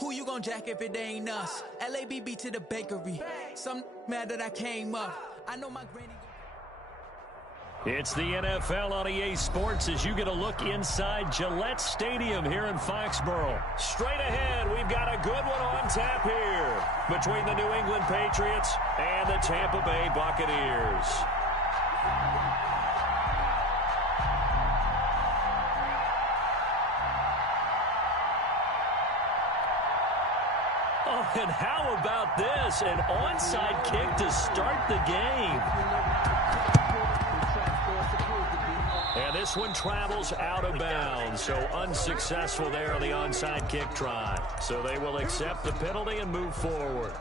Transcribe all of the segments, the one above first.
Who you gon' jack if it ain't us? LABB to the bakery. Some mad that I came up. I know my granny. It's the NFL on EA Sports as you get a look inside Gillette Stadium here in Foxborough. Straight ahead, we've got a good one on tap here between the New England Patriots and the Tampa Bay Buccaneers. Oh, and how about this? An onside kick to start the game. And this one travels out of bounds, so unsuccessful there on the onside kick try. So they will accept the penalty and move forward.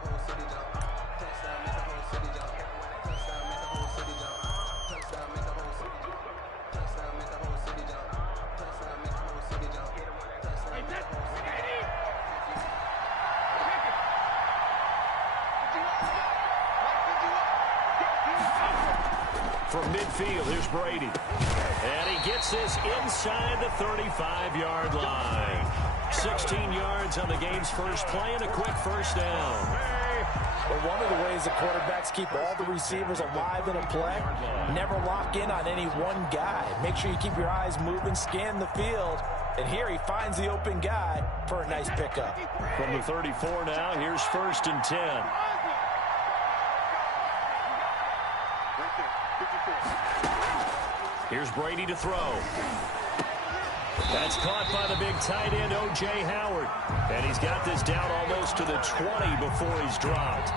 From midfield, here's Brady. And he gets this inside the 35-yard line. 16 yards on the game's first play and a quick first down. Well, one of the ways the quarterbacks keep all the receivers alive in a play, never lock in on any one guy. Make sure you keep your eyes moving, scan the field. And here he finds the open guy for a nice pickup. From the 34 now, here's 1st and 10. Here's Brady to throw. That's caught by the big tight end, O.J. Howard. And he's got this down almost to the 20 before he's dropped.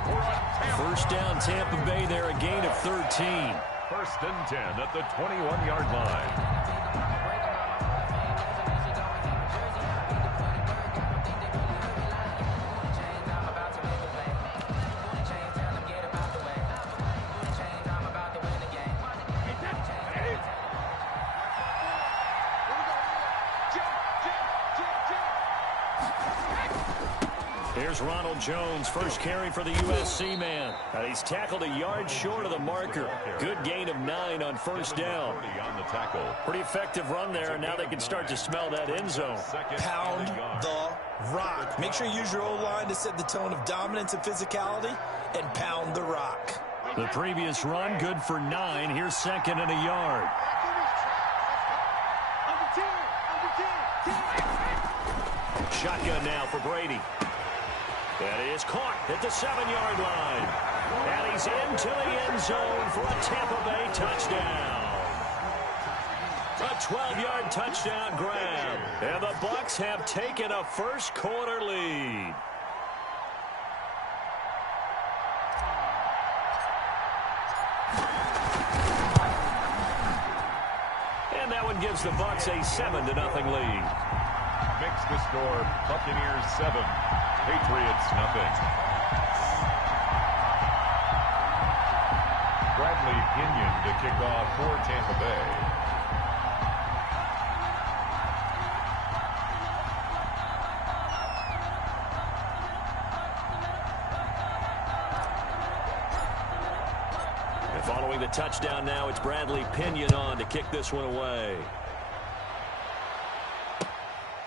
First down, Tampa Bay there, a gain of 13. 1st and 10 at the 21-yard line. Here's Ronald Jones, first carry for the USC man. And he's tackled a yard short of the marker. Good gain of 9 on first down. Pretty effective run there, and now they can start to smell that end zone. Pound the rock. Make sure you use your O-line to set the tone of dominance and physicality, and pound the rock. The previous run, good for 9. Here's 2nd and a yard. Shotgun now for Brady. That is caught at the 7-yard line. And he's into the end zone for a Tampa Bay touchdown. A 12-yard touchdown grab. And the Bucs have taken a first quarter lead. And that one gives the Bucs a 7-0 lead. Makes the score Buccaneers 7, Patriots nothing. Bradley Pinion to kick off for Tampa Bay. And following the touchdown now, it's Bradley Pinion on to kick this one away.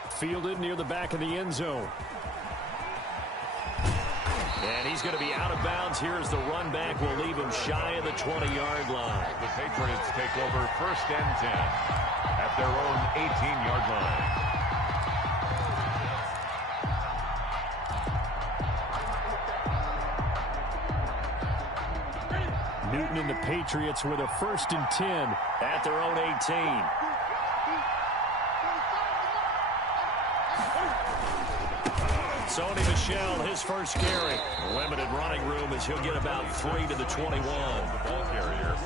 Fielded near the back of the end zone. And he's going to be out of bounds. Here's the run back. Will leave him shy of the 20-yard line. The Patriots take over 1st and 10 at their own 18-yard line. Newton and the Patriots with a 1st and 10 at their own 18. Sony Michel, his first carry. Limited running room as he'll get about 3 to the 21. The ball carrier.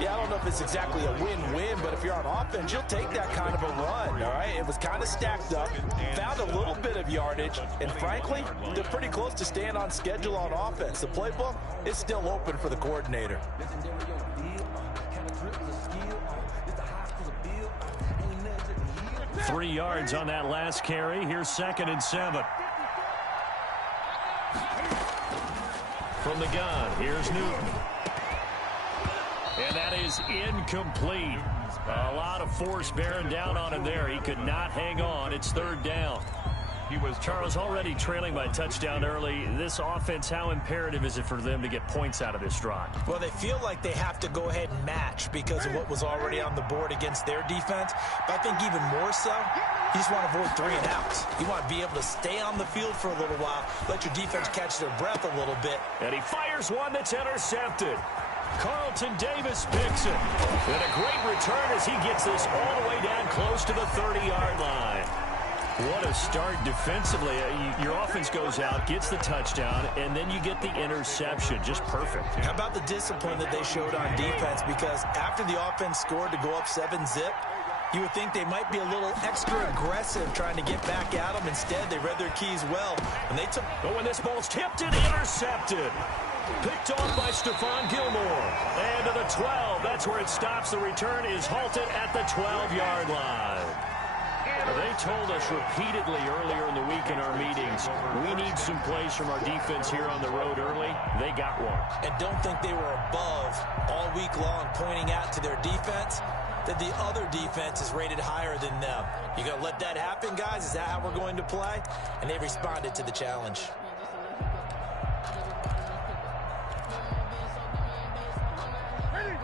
Yeah, I don't know if it's exactly a win-win, but if you're on offense, you'll take that kind of a run, all right? It was kind of stacked up, found a little bit of yardage, and frankly, they're pretty close to staying on schedule on offense. The playbook is still open for the coordinator. 3 yards on that last carry. Here's 2nd and 7. From the gun, here's Newton. And that is incomplete. A lot of force bearing down on him there. He could not hang on. It's 3rd down. He was Charles, already trailing by touchdown early. This offense, how imperative is it for them to get points out of this drive? Well, they feel like they have to go ahead and match because of what was already on the board against their defense. But I think even more so, you just want to avoid 3 and outs. You want to be able to stay on the field for a little while, let your defense catch their breath a little bit. And he fires one that's intercepted. Carlton Davis picks it. And a great return as he gets this all the way down close to the 30-yard line. What a start defensively. Your offense goes out, gets the touchdown, and then you get the interception. Just perfect. How about the discipline that they showed on defense? Because after the offense scored to go up 7-zip, you would think they might be a little extra aggressive trying to get back at them. Instead, they read their keys well, and they took... Oh, and this ball's tipped and intercepted. Picked off by Stephon Gilmore. And to the 12. That's where it stops. The return is halted at the 12-yard line. They told us repeatedly earlier in the week in our meetings, we need some plays from our defense here on the road early. They got one. And don't think they were above all week long pointing out to their defense that the other defense is rated higher than them. You going to let that happen, guys? Is that how we're going to play? And they responded to the challenge.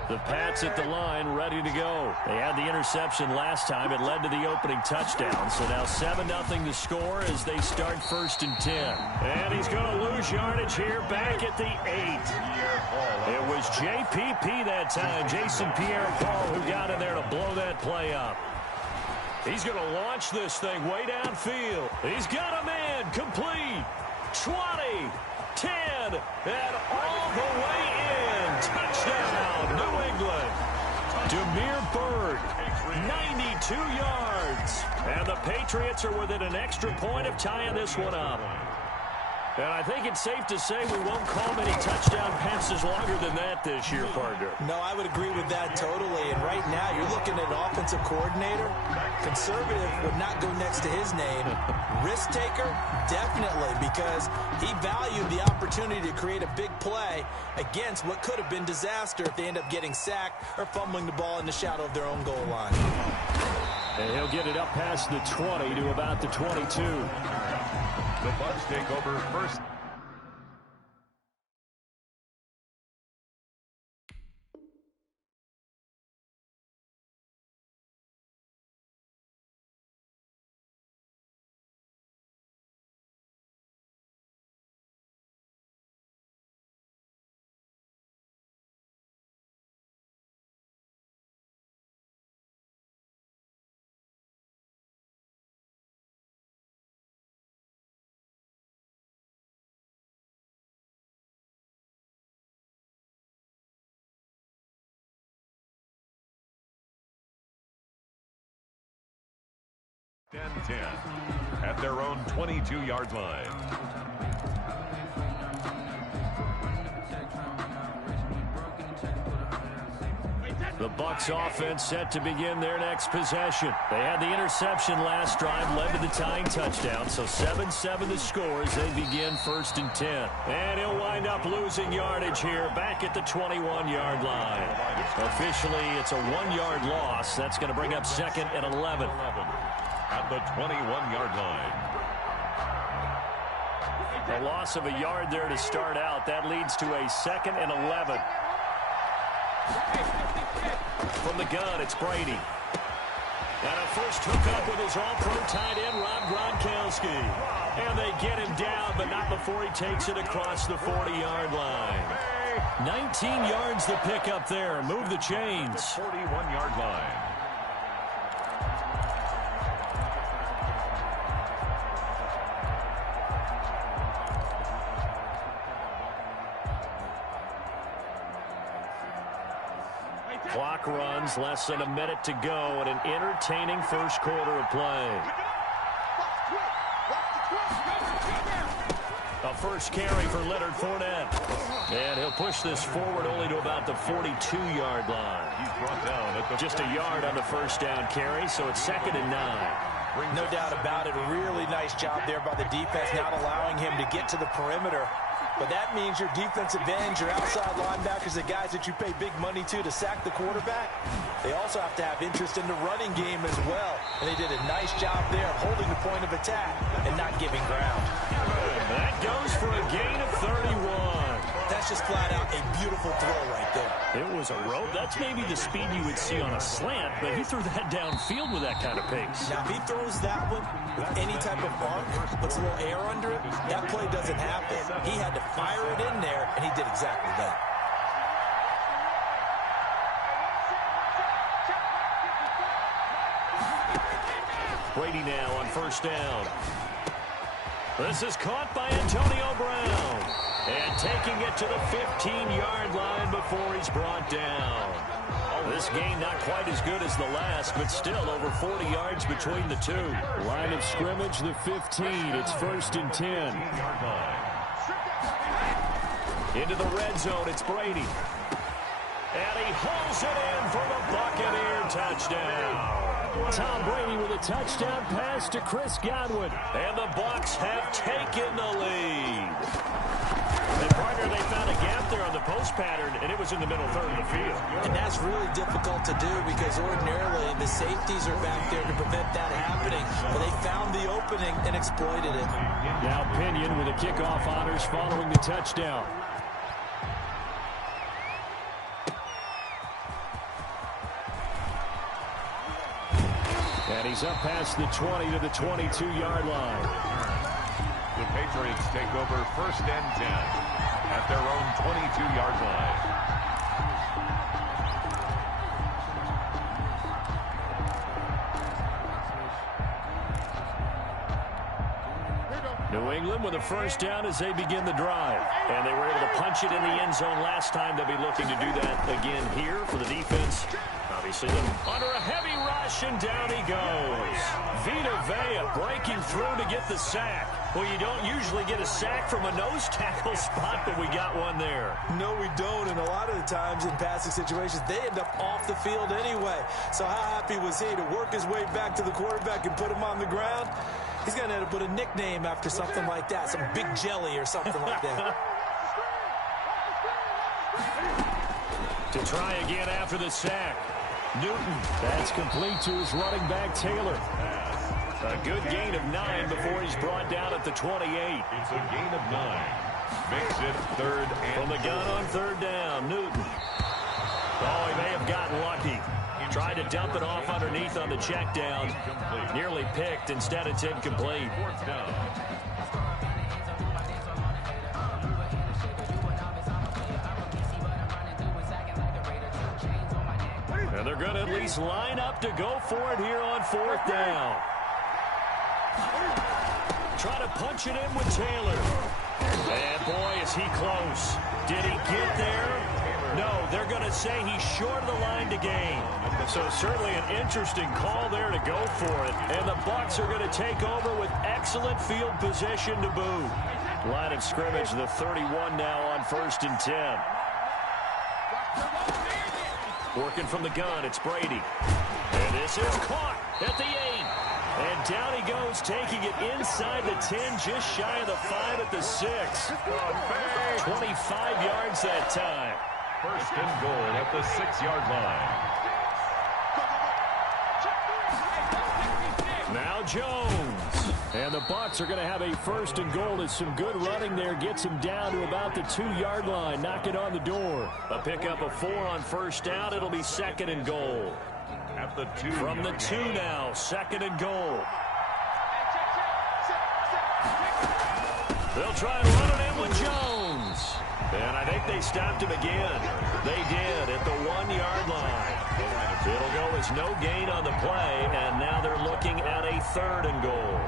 The Pats at the line, ready to go. They had the interception last time. It led to the opening touchdown. So now 7-0 to score as they start 1st and 10. And he's going to lose yardage here back at the 8. It was JPP that time, Jason Pierre-Paul, who got in there to blow that play up. He's going to launch this thing way downfield. He's got a man complete. 20, 10, and all the way in. Touchdown, New England. Demir Bird, 92 yards. And the Patriots are within an extra point of tying this one up. And I think it's safe to say we won't call many touchdown passes longer than that this year, partner. No, I would agree with that totally. And right now, you're looking at an offensive coordinator. Conservative would not go next to his name. Risk taker, definitely, because he valued the opportunity to create a big play against what could have been disaster if they end up getting sacked or fumbling the ball in the shadow of their own goal line. And he'll get it up past the 20 to about the 22. The Bucs take over first. And 10 at their own 22-yard line. The Bucs offense set to begin their next possession. They had the interception last drive, led to the tying touchdown, so 7-7 the score as they begin 1st and 10. And he'll wind up losing yardage here back at the 21-yard line. Officially, it's a 1-yard loss. That's going to bring up 2nd and 11. At the 21-yard line. A loss of a yard there to start out. That leads to a 2nd and 11. From the gun, it's Brady. And a first hookup with his all-pro tight end, Rob Gronkowski. And they get him down, but not before he takes it across the 40-yard line. 19 yards to pick up there. Move the chains. 41-yard line. Clock runs, less than a minute to go, and an entertaining first quarter of play. A first carry for Leonard Fournette. And he'll push this forward only to about the 42-yard line. He's brought down at the just a yard on the first down carry, so it's 2nd and 9. No doubt about it. Really nice job there by the defense, not allowing him to get to the perimeter but that means your defensive ends, your outside linebackers, the guys that you pay big money to sack the quarterback, they also have to have interest in the running game as well. And they did a nice job there of holding the point of attack and not giving ground. That goes for a gain of 31. That's just flat out a beautiful throw right there. It was a rope. That's maybe the speed you would see on a slant, but he threw that downfield with that kind of pace. Now, if he throws that one with any type of arc, puts a little air under it, that play doesn't happen. He had to fire it in there, and he did exactly that. Brady now on first down. This is caught by Antonio Brown. And taking it to the 15-yard line before he's brought down. This game not quite as good as the last, but still over 40 yards between the two. Line of scrimmage, the 15. It's 1st and 10. Into the red zone, it's Brady. And he hauls it in for the Buccaneer touchdown. Tom Brady with a touchdown pass to Chris Godwin. And the Bucs have taken the lead. And partner, they found a gap there on the post pattern, and it was in the middle third of the field. And that's really difficult to do because ordinarily the safeties are back there to prevent that happening. But they found the opening and exploited it. Now Pinion with the kickoff honors following the touchdown. And he's up past the 20 to the 22-yard line. The Patriots take over 1st and 10 at their own 22-yard line. New England with a first down as they begin the drive. And they were able to punch it in the end zone last time. They'll be looking to do that again here for the defense. Obviously, under a heavy rush, and down he goes. Vita Vea breaking through to get the sack. Well, you don't usually get a sack from a nose tackle spot, but we got one there. No, we don't, and a lot of the times in passing situations, they end up off the field anyway. So how happy was he to work his way back to the quarterback and put him on the ground? He's going to have to put a nickname after something like that, some Big Jelly or something like that. To try again after the sack. Newton. That's complete to his running back, Taylor. A good gain of 9 before he's brought down at the 28. It's a gain of 9. Makes it 3rd and From the gun on 3rd down, Newton. Oh, he may have gotten lucky. Tried to dump it off underneath on the check down. Nearly picked. Instead, it's incomplete. 4th down. And they're going to at least line up to go for it here on 4th down. Try to punch it in with Taylor. And boy, is he close. Did he get there? No, they're going to say he's short of the line to gain. So certainly an interesting call there to go for it. And the Bucs are going to take over with excellent field position to boot. Line of scrimmage, the 31 now on 1st and 10. Working from the gun, it's Brady. And this is caught at the 8. And down he goes, taking it inside the 10, just shy of the 5 at the 6. 25 yards that time. 1st and goal at the 6-yard line. Now Jones. And the Bucs are going to have a 1st and goal as some good running there gets him down to about the 2-yard line. Knock it on the door. A pickup of 4 on 1st down. It'll be 2nd and goal. At the 2. From the 2 now, 2nd and goal. They'll try and run it in with Jones. And I think they stopped him again. They did at the 1-yard line. It'll go as no gain on the play, and now they're looking at a 3rd and goal.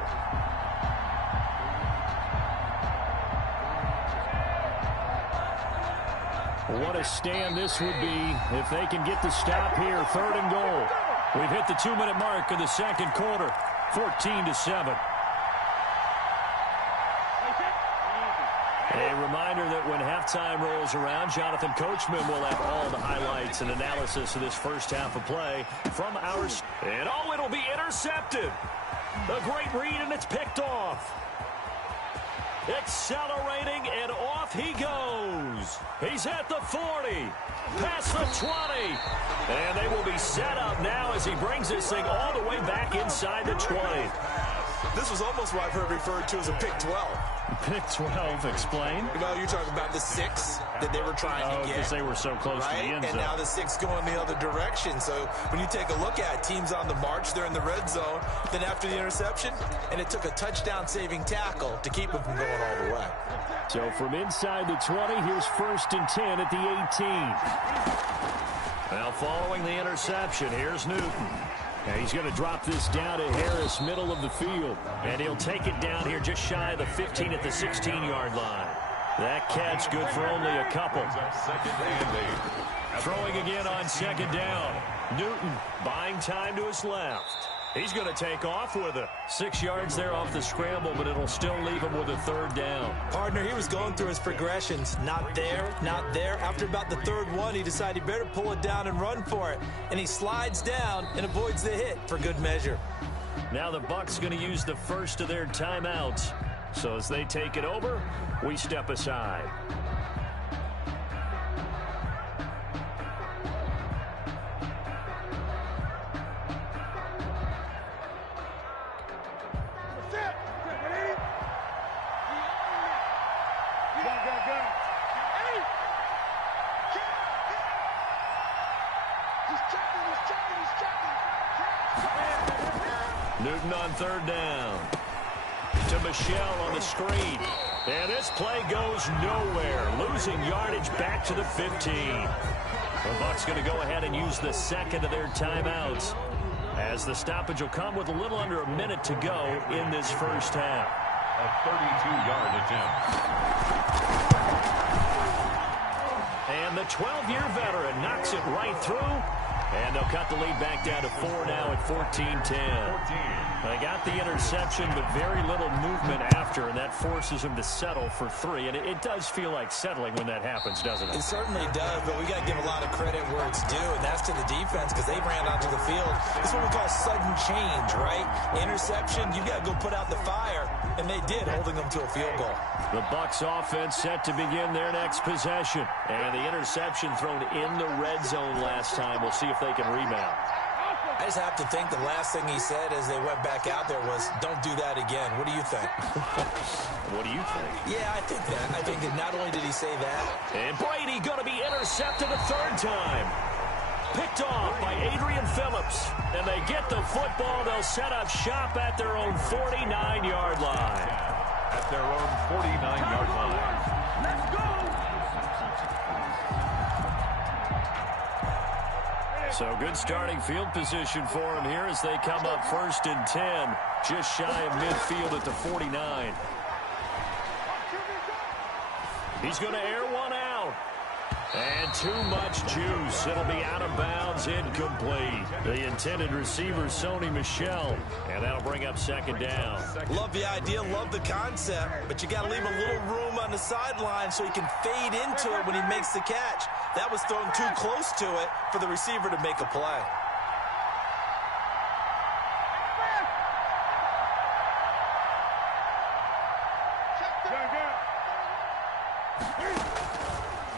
What a stand this would be if they can get the stop here. 3rd and goal. We've hit the 2-minute mark of the 2nd quarter. 14-7. A reminder that when halftime rolls around, Jonathan Coachman will have all the highlights and analysis of this first half of play from ours. And oh, it'll be intercepted. A great read, and it's picked off. accelerating, and off he goes. He's at the 40, past the 20, and they will be set up now as he brings this thing all the way back inside the 20. This was almost what I've heard referred to as a pick 12. Pick 12, explain. Well, you're talking about the 6 that they were trying to get. Because they were so close to the end zone. And now the 6 going the other direction. So when you take a look at it, teams on the march, they're in the red zone. Then after the interception, and it took a touchdown-saving tackle to keep them from going all the way. So from inside the 20, here's 1st and 10 at the 18. Now following the interception, here's Newton. Now he's going to drop this down to Harris, middle of the field. And he'll take it down here just shy of the 15 at the 16-yard line. That catch good for only a couple. Throwing again on 2nd down. Newton buying time to his left. He's going to take off with it. 6 yards there off the scramble, but it'll still leave him with a 3rd down. Partner, he was going through his progressions. Not there, not there. After about the 3rd one, he decided he better pull it down and run for it. And he slides down and avoids the hit for good measure. Now the Bucs going to use the first of their timeouts. So as they take it over, we step aside. Newton on 3rd down. To Michelle on the screen. And this play goes nowhere. Losing yardage back to the 15. The Bucs going to go ahead and use the 2nd of their timeouts, as the stoppage will come with a little under a minute to go in this first half. A 32-yard attempt. And the 12-year veteran knocks it right through. And they'll cut the lead back down to 4 now at 14-10. They got the interception, but very little movement after, and that forces them to settle for 3. And it does feel like settling when that happens, doesn't it? It certainly does, but we got to give a lot of credit where it's due, and that's to the defense, because they ran onto the field. It's what we call sudden change, right? Interception, you got to go put out the fire, and they did, holding them to a field goal. The Bucs offense set to begin their next possession. And the interception thrown in the red zone last time. We'll see if they can rebound. I just have to think the last thing he said as they went back out there was, don't do that again. What do you think? What do you think? Yeah, I think that. I think that not only did he say that. And Brady going to be intercepted a 3rd time. Picked off by Adrian Phillips. And they get the football. They'll set up shop at their own 49-yard line. At their own 49-yard line. Let's go! So good starting field position for him here as they come up 1st and 10. Just shy of midfield at the 49. He's going to air one out. And too much juice. It'll be out of bounds, incomplete. The intended receiver, Sony Michel. And that'll bring up 2nd down. Love the idea, love the concept, but you got to leave a little room on the sideline so he can fade into it when he makes the catch. That was thrown too close to it for the receiver to make a play.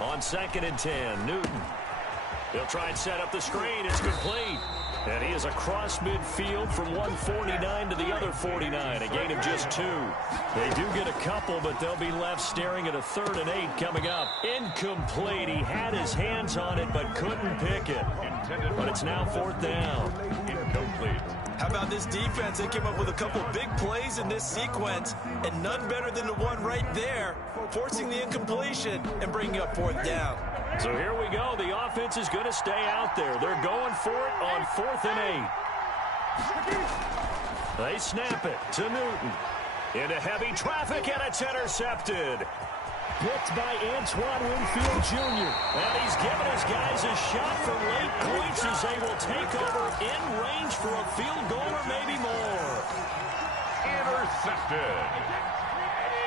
On 2nd and 10, Newton. He'll try and set up the screen. It's complete. And he is across midfield from 149 to the other 49, a gain of just 2. They do get a couple, but they'll be left staring at a 3rd and 8 coming up. Incomplete. He had his hands on it, but couldn't pick it. But it's now 4th down. Incomplete. How about this defense? They came up with a couple big plays in this sequence, and none better than the one right there, forcing the incompletion and bringing up 4th down. So here we go. The offense is going to stay out there. They're going for it on 4th and 8. They snap it to Newton. Into heavy traffic, and it's intercepted. Picked by Antoine Winfield Jr. And he's given his guys a shot for late points as they will take over in range for a field goal or maybe more. Intercepted.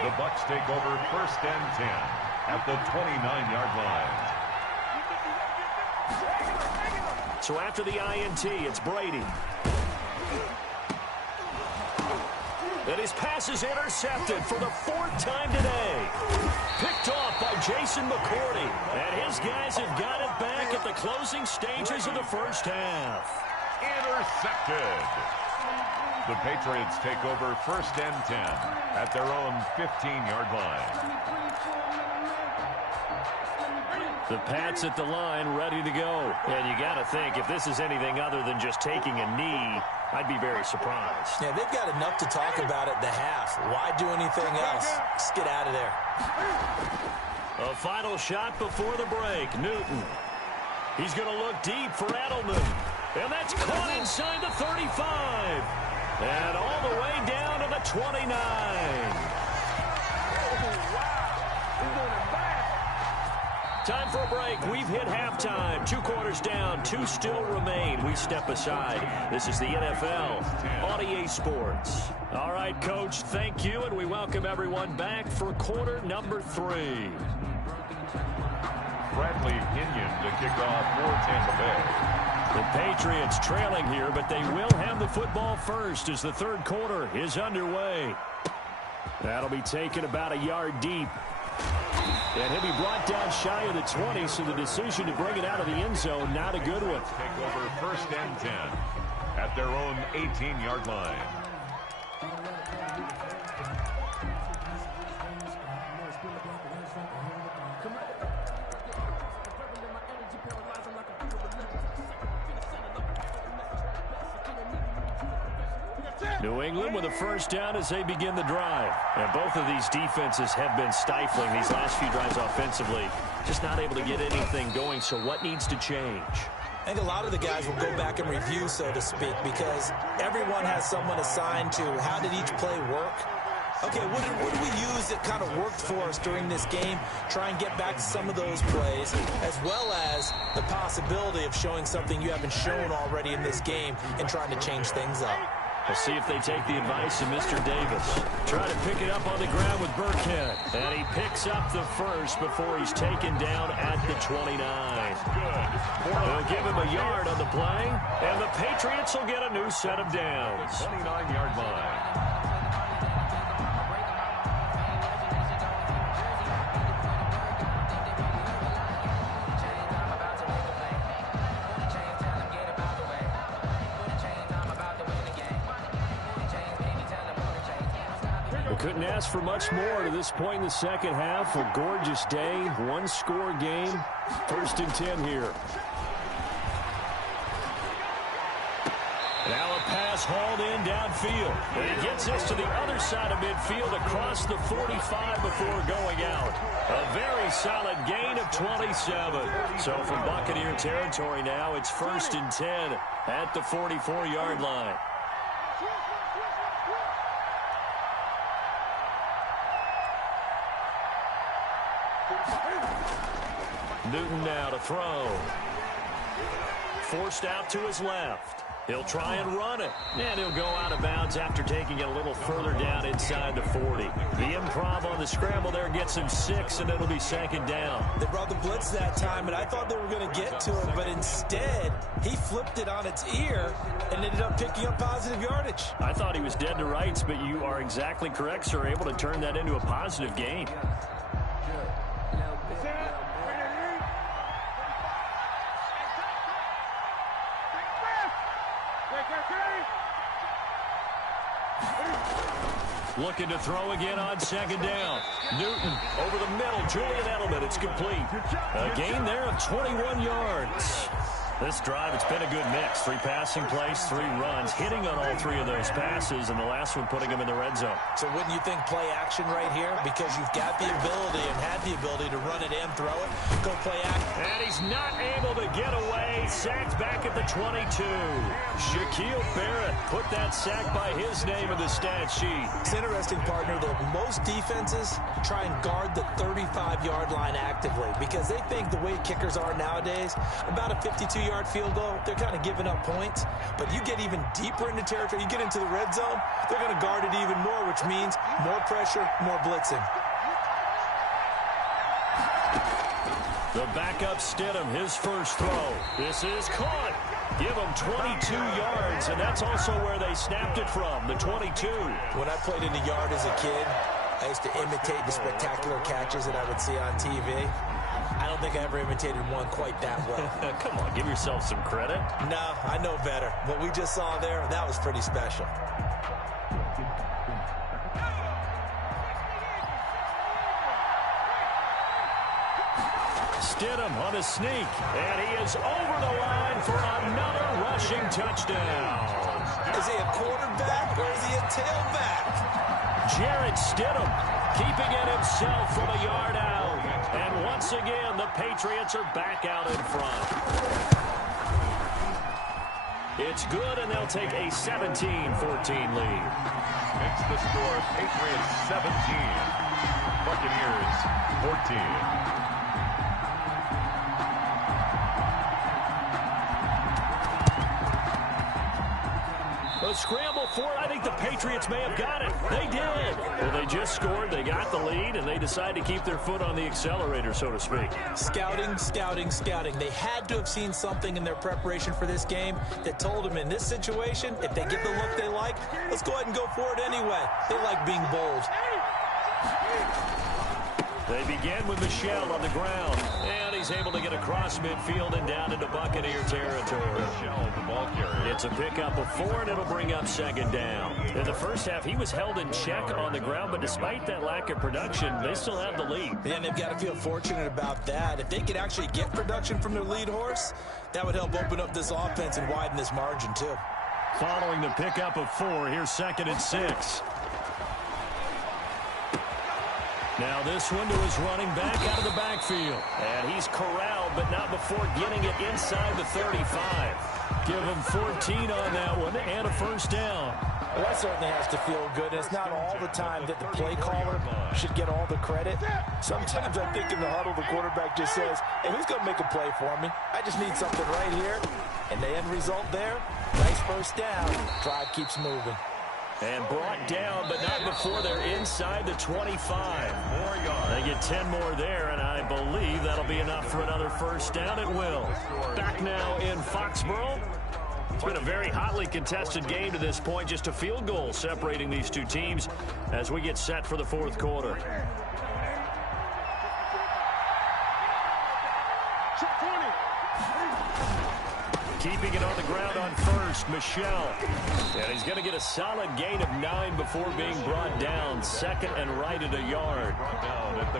The Bucs take over 1st and 10 at the 29-yard line. So after the INT, it's Brady. And his pass is intercepted for the 4th time today. Picked off by Jason McCourty. And his guys have got it back at the closing stages of the first half. Intercepted. The Patriots take over 1st and 10 at their own 15-yard line. The Pats at the line, ready to go. And you got to think, if this is anything other than just taking a knee, I'd be very surprised. Yeah, they've got enough to talk about at the half. Why do anything else? Just get out of there. A final shot before the break. Newton. He's going to look deep for Edelman. And that's caught inside the 35. And all the way down to the 29. Time for a break. We've hit halftime. 2 quarters down. 2 still remain. We step aside. This is the NFL on EA Sports. All right, Coach, thank you, and we welcome everyone back for quarter number 3. Bradley Pinion to kick off for Tampa Bay. The Patriots trailing here, but they will have the football first as the 3rd quarter is underway. That'll be taken about a yard deep. And he'll be brought down shy of the 20, so the decision to bring it out of the end zone, not a good one. Take over 1st and 10 at their own 18-yard line. New England with a 1st down as they begin the drive. And both of these defenses have been stifling these last few drives offensively. Just not able to get anything going, so what needs to change? I think a lot of the guys will go back and review, so to speak, because everyone has someone assigned to how did each play work. Okay, what did we use that kind of worked for us during this game? Try and get back to some of those plays, as well as the possibility of showing something you haven't shown already in this game and trying to change things up. We'll see if they take the advice of Mr. Davis. Try to pick it up on the ground with Burkhead. And he picks up the first before he's taken down at the 29. They'll give him a yard on the play, and the Patriots will get a new set of downs. 29-yard line. Couldn't ask for much more to this point in the second half. A gorgeous day, 1-score game. 1st and 10 here. Now a pass hauled in downfield. And he gets us to the other side of midfield across the 45 before going out. A very solid gain of 27. So from Buccaneer territory now, it's 1st and 10 at the 44-yard line. Newton now to throw. Forced out to his left. He'll try and run it. And he'll go out of bounds after taking it a little further down inside the 40. The improv on the scramble there gets him 6, and it'll be 2nd down. They brought the blitz that time, and I thought they were going to get to him, but instead, he flipped it on its ear and ended up picking up positive yardage. I thought he was dead to rights, but you are exactly correct, sir. Able to turn that into a positive gain. Looking to throw again on 2nd down. Newton over the middle. Julian Edelman. It's complete. A gain there of 21 yards. This drive, it's been a good mix. 3 passing plays, 3 runs, hitting on all 3 of those passes, and the last one putting him in the red zone. So wouldn't you think play action right here? Because you've got the ability and had the ability to run it and throw it. Go play action. And he's not able to get away. Sacked back at the 22. Shaquille Barrett put that sack by his name in the stat sheet. It's interesting, partner, that most defenses try and guard the 35-yard line actively because they think the way kickers are nowadays, about a 52-yard field goal, they're kind of giving up points. But you get even deeper into territory, you get into the red zone, they're going to guard it even more, which means more pressure, more blitzing. The backup Stidham, his first throw. This is caught. Give them 22 yards, and that's also where they snapped it from, the 22. When I played in the yard as a kid, I used to imitate the spectacular catches that I would see on TV. I don't think I ever imitated one quite that well. Come on, give yourself some credit. No, I know better. What we just saw there, that was pretty special. Stidham on a sneak, and he is over the line for another rushing touchdown. Is he a quarterback or is he a tailback? Jarrett Stidham keeping it himself from a yard out. And once again, the Patriots are back out in front. It's good, and they'll take a 17-14 lead. Makes the score Patriots 17, Buccaneers 14. A scramble for it. I think the Patriots may have got it. They did. Well, they just scored. They got the lead, and they decided to keep their foot on the accelerator, so to speak. Scouting, scouting, scouting. They had to have seen something in their preparation for this game that told them in this situation, if they get the look they like, let's go ahead and go for it anyway. They like being bold. They begin with Michel on the ground, and he's able to get across midfield and down into Buccaneer territory. Michel, the ball carrier. It's a pickup of 4, and it'll bring up second down. In the first half, he was held in check on the ground, but despite that lack of production, they still have the lead. And they've got to feel fortunate about that. If they could actually get production from their lead horse, that would help open up this offense and widen this margin, too. Following the pickup of 4, here's 2nd and 6. Now this one to his running back out of the backfield. And he's corralled, but not before getting it inside the 35. Give him 14 on that one and a first down. Well, that certainly has to feel good. And it's not all the time that the play caller should get all the credit. Sometimes I think in the huddle, the quarterback just says, hey, who's going to make a play for me? I just need something right here. And the end result there, nice first down. Drive keeps moving. And brought down, but not before they're inside the 25. 4 yards. They get 10 more there, and I believe that'll be enough for another first down. It will. Back now in Foxborough. It's been a very hotly contested game to this point. Just a field goal separating these two teams as we get set for the fourth quarter. Keeping it on the ground on first, Michel. And he's going to get a solid gain of 9 before being brought down. 2nd and right at a yard.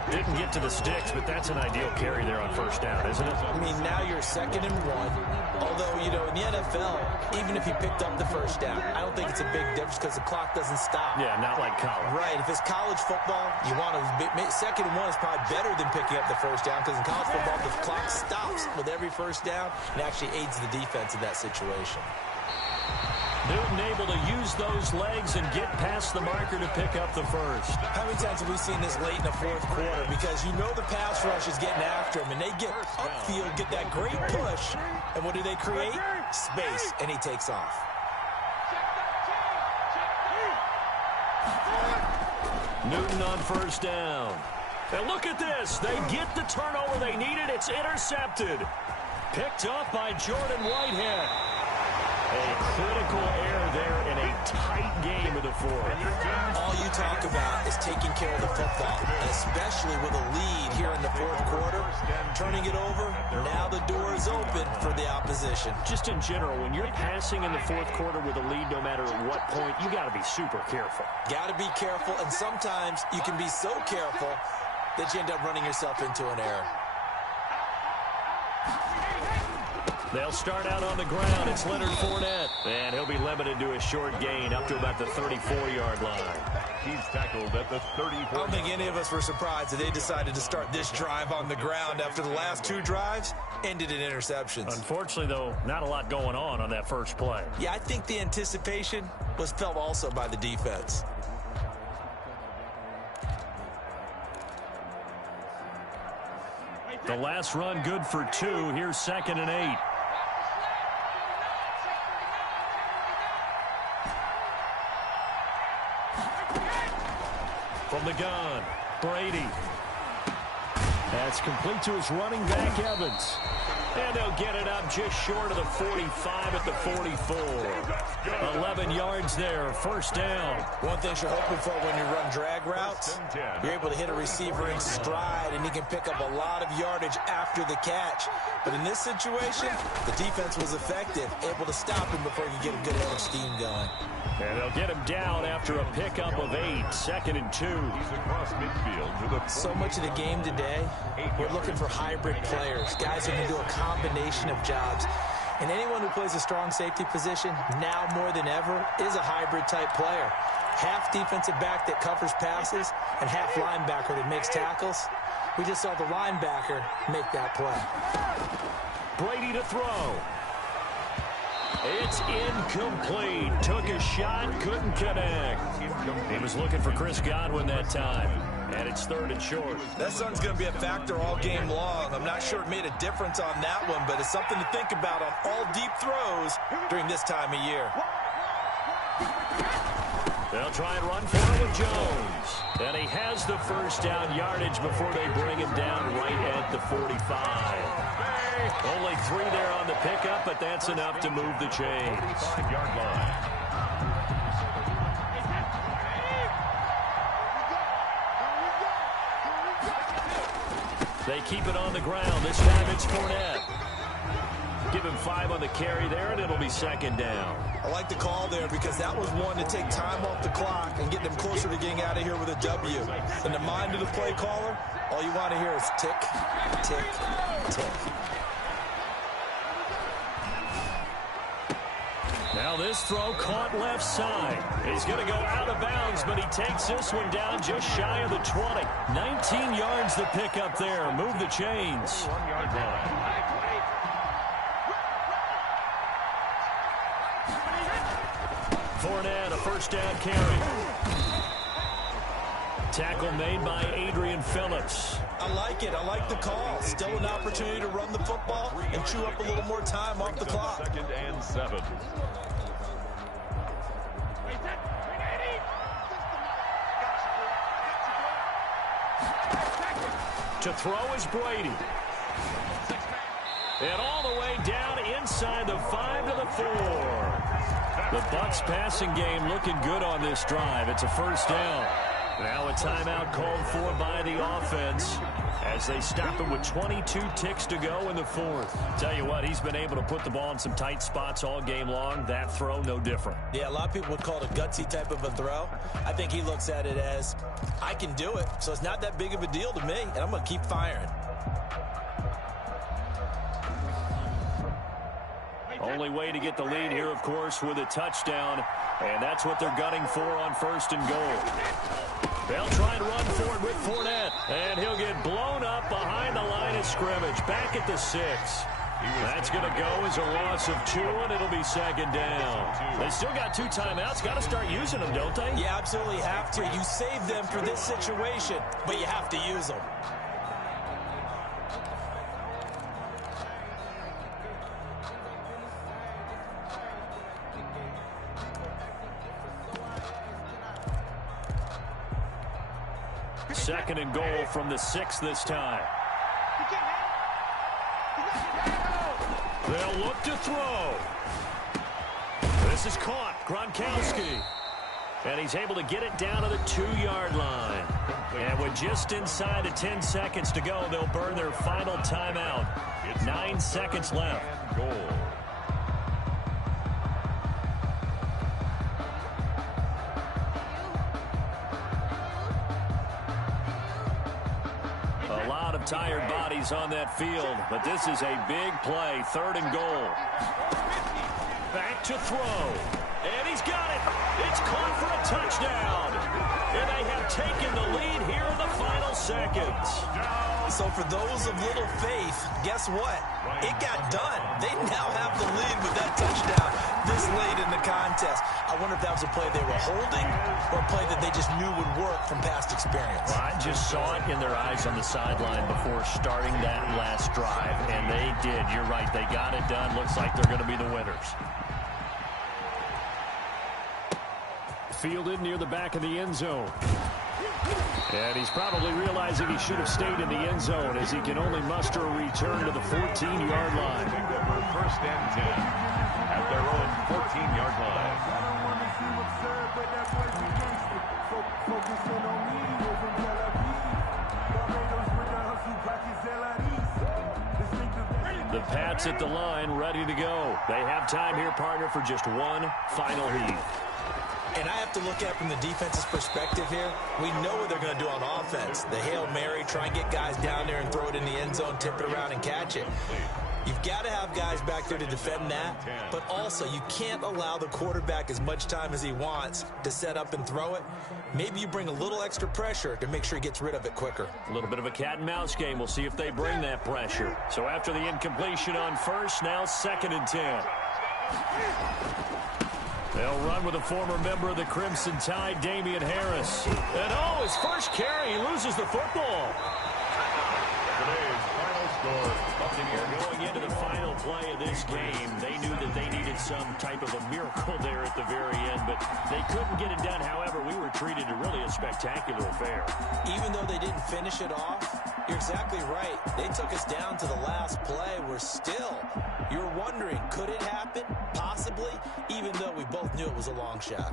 Didn't get to the sticks, but that's an ideal carry there on first down, isn't it? I mean, now you're 2nd and 1. Although, you know, in the NFL, even if he picked up the first down, I don't think it's a big difference because the clock doesn't stop. Yeah, not like college. Right. If it's college football, you want to 2nd and 1 is probably better than picking up the first down because in college football, the clock stops with every first down and actually aids the defense in that situation. Newton able to use those legs and get past the marker to pick up the first. How many times have we seen this late in the fourth quarter? Because you know the pass rush is getting after him, and they get upfield, get that great push, and what do they create? Space, and he takes off. Newton on first down. And look at this. They get the turnover they needed. It's intercepted. Picked up by Jordan Whitehead. A critical error there in a tight game of the fourth. All you talk about is taking care of the football, and especially with a lead here in the fourth quarter. Turning it over, now the door is open for the opposition. Just in general, when you're passing in the fourth quarter with a lead, no matter at what point, you got to be super careful. Got to be careful, and sometimes you can be so careful that you end up running yourself into an error. They'll start out on the ground. It's Leonard Fournette. And he'll be limited to a short gain up to about the 34-yard line. He's tackled at the 34. I don't think any of us were surprised that they decided to start this drive on the ground after the last 2 drives ended in interceptions. Unfortunately, though, not a lot going on that first play. Yeah, I think the anticipation was felt also by the defense. The last run good for 2. Here's 2nd and 8. From the gun, Brady. That's complete to his running back, Evans. And they'll get it up just short of the 45 at the 44. 11 yards there, first down. One thing you're hoping for when you run drag routes, you're able to hit a receiver in stride, and he can pick up a lot of yardage after the catch. But in this situation, the defense was effective, able to stop him before he could get a good head of steam going. And they'll get him down after a pickup of 8, 2nd and 2. So much of the game today, we're looking for hybrid players, guys who can do a combination of jobs. And anyone who plays a strong safety position, now more than ever, is a hybrid-type player. Half defensive back that covers passes and half linebacker that makes tackles. We just saw the linebacker make that play. Brady to throw. It's incomplete. Took a shot, couldn't connect. He was looking for Chris Godwin that time. And it's 3rd and short. That sun's going to be a factor all game long. I'm not sure it made a difference on that one, but it's something to think about on all deep throws during this time of year. They'll try and run for it with Jones. And he has the first down yardage before they bring him down right at the 45. Only 3 there on the pickup, but that's enough to move the chains. 5-yard line. They keep it on the ground. This time it's Fournette. Give him 5 on the carry there, and it'll be 2nd down. I like the call there because that was one to take time off the clock and get them closer to getting out of here with a W. In the mind of the play caller, all you want to hear is tick, tick, tick. Now this throw caught left side. He's going to go out of bounds, but he takes this one down just shy of the 20. 19 yards to pick up there. Move the chains. 1-yard line. Fournette, a first down carry. Tackle made by Adrian Phillips. I like it. I like the call. Still an opportunity to run the football and chew up a little more time off the clock. 2nd and 7. To throw is Brady. And all the way down inside the 5 to the 4. The Bucs passing game looking good on this drive. It's a first down. Now a timeout called for by the offense as they stop it with 22 ticks to go in the 4th. Tell you what, he's been able to put the ball in some tight spots all game long. That throw, no different. Yeah, a lot of people would call it a gutsy type of a throw. I think he looks at it as, I can do it, so it's not that big of a deal to me, and I'm going to keep firing. Only way to get the lead here, of course, with a touchdown, and that's what they're gunning for on 1st and goal. They'll try and run for it with Fournette, and he'll get blown up behind the line of scrimmage, back at the 6. That's going to go as a loss of 2, and it'll be 2nd down. They still got 2 timeouts. Got to start using them, don't they? You absolutely have to. You save them for this situation, but you have to use them. Second and goal from the 6 this time. They'll look to throw. This is caught. Gronkowski. And he's able to get it down to the 2-yard line. And with just inside of 10 seconds to go, they'll burn their final timeout. 9 seconds left. Goal. A lot of tired bodies on that field, but this is a big play. 3rd and goal. Back to throw. And he's got it. It's caught for a touchdown. And they have taken the lead here in the final seconds. So for those of little faith, guess what? It got done. They now have the lead with that touchdown this late in the contest. I wonder if that was a play they were holding or a play that they just knew would work from past experience. Well, I just saw it in their eyes on the sideline before starting that last drive, and they did. You're right. They got it done. Looks like they're going to be the winners. Fielded near the back of the end zone. And he's probably realizing he should have stayed in the end zone as he can only muster a return to the 14-yard line. First and 10 at their own 14-yard line. The Pats at the line, ready to go. They have time here, partner, for just one final heave. And I have to look at it from the defense's perspective here. We know what they're going to do on offense. The Hail Mary, try and get guys down there and throw it in the end zone, tip it around and catch it. You've got to have guys back there to defend that, but also you can't allow the quarterback as much time as he wants to set up and throw it. Maybe you bring a little extra pressure to make sure he gets rid of it quicker. A little bit of a cat and mouse game. We'll see if they bring that pressure. So after the incompletion on first, now 2nd and 10. They'll run with a former member of the Crimson Tide, Damian Harris. And his first carry, he loses the football. Today's final score. Going into the final play of this game, they knew that they needed some type of a miracle there at the very end, but they couldn't get it done. However, we were treated to really a spectacular affair. Even though they didn't finish it off, you're exactly right. They took us down to the last play. You're wondering, could it happen? Possibly, even though we both knew it was a long shot.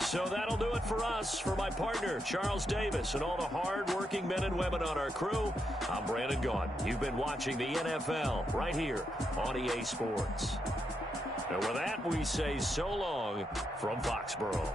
So that'll do it for us. For my partner, Charles Davis, and all the hard-working men and women on our crew, I'm Brandon Gaudin. You've been watching the NFL right here on EA Sports. And with that, we say so long from Foxborough.